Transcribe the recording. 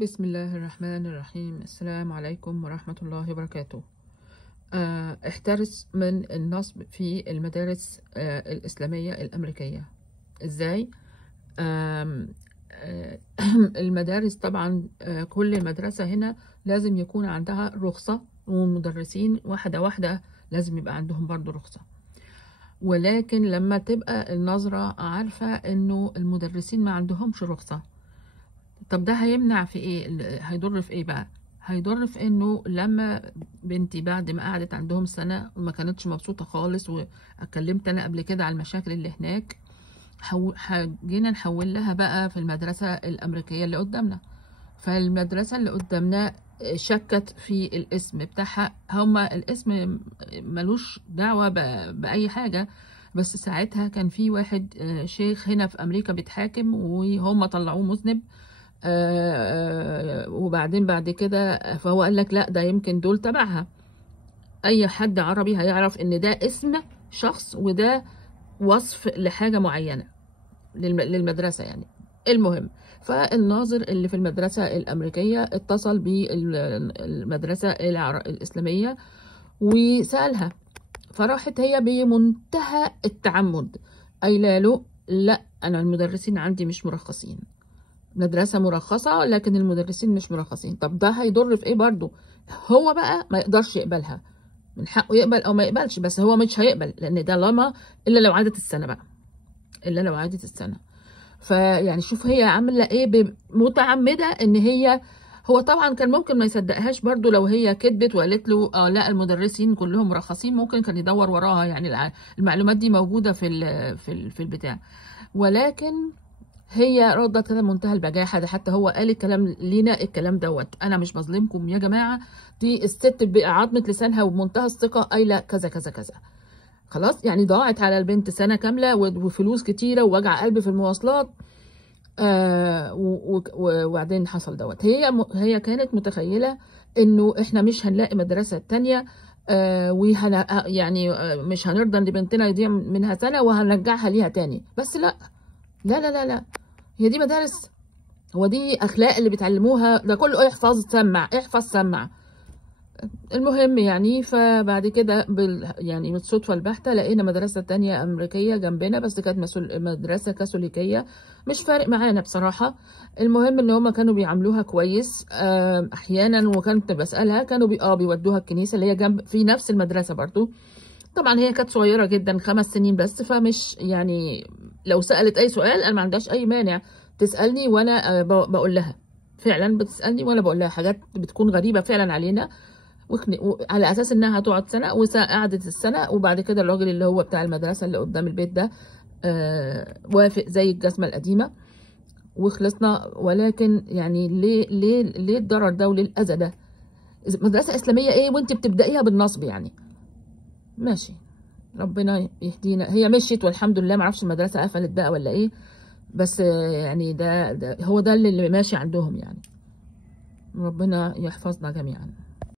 بسم الله الرحمن الرحيم. السلام عليكم ورحمة الله وبركاته. احترس من النصب في المدارس الإسلامية الأمريكية. إزاي؟ المدارس طبعا كل مدرسة هنا لازم يكون عندها رخصة، والمدرسين واحدة واحدة لازم يبقى عندهم برضو رخصة. ولكن لما تبقى النظرة عارفة إنه المدرسين ما عندهمش رخصة، طب ده هيمنع في ايه؟ هيضر في ايه بقى؟ هيضر في انه لما بنتي بعد ما قعدت عندهم سنة وما كانتش مبسوطة خالص، واتكلمت انا قبل كده على المشاكل اللي هناك، جينا نحول لها بقى في المدرسة الامريكية اللي قدامنا. فالمدرسة اللي قدامنا شكت في الاسم بتاعها، هما الاسم ملوش دعوة بأي حاجة، بس ساعتها كان في واحد شيخ هنا في أمريكا بيتحاكم وهم طلعوه مذنب. وبعدين بعد كده فهو قال لك لا، ده يمكن دول تبعها. اي حد عربي هيعرف ان ده اسم شخص وده وصف لحاجة معينة للمدرسة يعني. المهم، فالناظر اللي في المدرسة الأمريكية اتصل بالمدرسة الإسلامية وسألها، فراحت هي بمنتهى التعمد قايله له لا، أنا المدرسين عندي مش مرخصين، مدرسة مرخصة لكن المدرسين مش مرخصين. طب ده هيضر في ايه برضو؟ هو بقى ما يقدرش يقبلها، من حقه يقبل او ما يقبلش، بس هو مش هيقبل لان ده لما الا لو عادت السنة بقى، الا لو عادت السنة. فيعني شوف هي عاملة ايه، متعمدة ان هي، هو طبعا كان ممكن ما يصدقهاش برضو لو هي كذبت وقالت له لا المدرسين كلهم مرخصين، ممكن كان يدور وراها، يعني المعلومات دي موجودة في البتاع. ولكن هي ردت كده منتهى البجاحه، ده حتى هو قال الكلام لينا الكلام دوت، انا مش بظلمكم يا جماعه، دي الست بعظمه لسانها وبمنتهى الثقه قايله كذا كذا كذا. خلاص يعني ضاعت على البنت سنه كامله وفلوس كتيره ووجع قلب في المواصلات. وبعدين حصل دوت. هي كانت متخيله انه احنا مش هنلاقي مدرسه تانية، يعني مش هنرضى ان بنتنا يضيع منها سنه وهنرجعها ليها تاني. بس لا لا لا لا لا، هي دي مدارس؟ هو دي اخلاق اللي بيتعلموها؟ ده كله احفظ سمع احفظ سمع. المهم يعني، فبعد كده يعني بالصدفة البحتة لقينا مدرسة تانية أمريكية جنبنا، بس كانت مدرسة كاثوليكية، مش فارق معانا بصراحة. المهم إن هما كانوا بيعاملوها كويس أحيانا، وكنت بسألها كانوا بيودوها الكنيسة اللي هي جنب في نفس المدرسة برضو. طبعا هي كانت صغيرة جدا، 5 سنين بس، فمش يعني لو سألت أي سؤال أنا ما عندهاش أي مانع تسألني وأنا بقول لها. فعلا بتسألني وأنا بقول لها حاجات بتكون غريبة فعلا علينا، على اساس انها هتقعد سنه، وقعدت السنه، وبعد كده الراجل اللي هو بتاع المدرسه اللي قدام البيت ده وافق زي الجزمه القديمه وخلصنا. ولكن يعني ليه الضرر ده وليه الاذى ده؟ مدرسه اسلاميه ايه وانت بتبدايها بالنصب يعني؟ ماشي، ربنا يهدينا. هي مشيت والحمد لله، معرفش المدرسه قفلت بقى ولا ايه، بس يعني ده هو ده اللي ماشي عندهم يعني. ربنا يحفظنا جميعا.